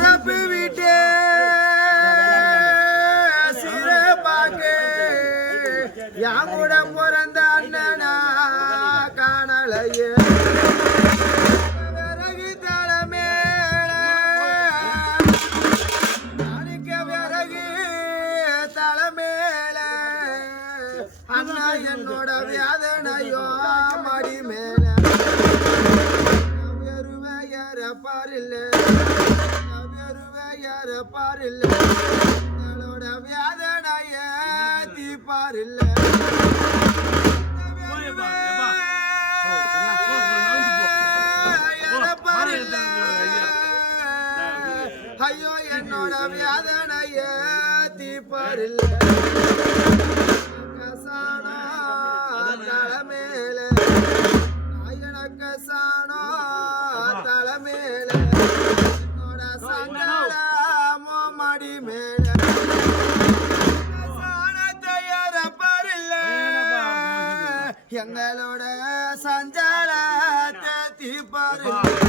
பரப்பு விட்டே சிறப்பாக்கு யான் கூட பிறந்த அண்ணனா காணலையே விறகு தலைமேல நாளைக்க விறகு தலைமேல அண்ணா என்னோட வேதனையோ மடி மேல பாரில்ல பாரில்ல என்னோட வேதனைய தீப்பாரில்ல ஐயோ என்னோட வேதனைய தீப்பாரில்ல கசானோ தலைமேல நாயன கசானோ தலைமேல என்னோட சங்கடமோ மடி மேல தயாரப்பரில்ல எங்களோட சஞ்சலத்தை தீப்பாரில்ல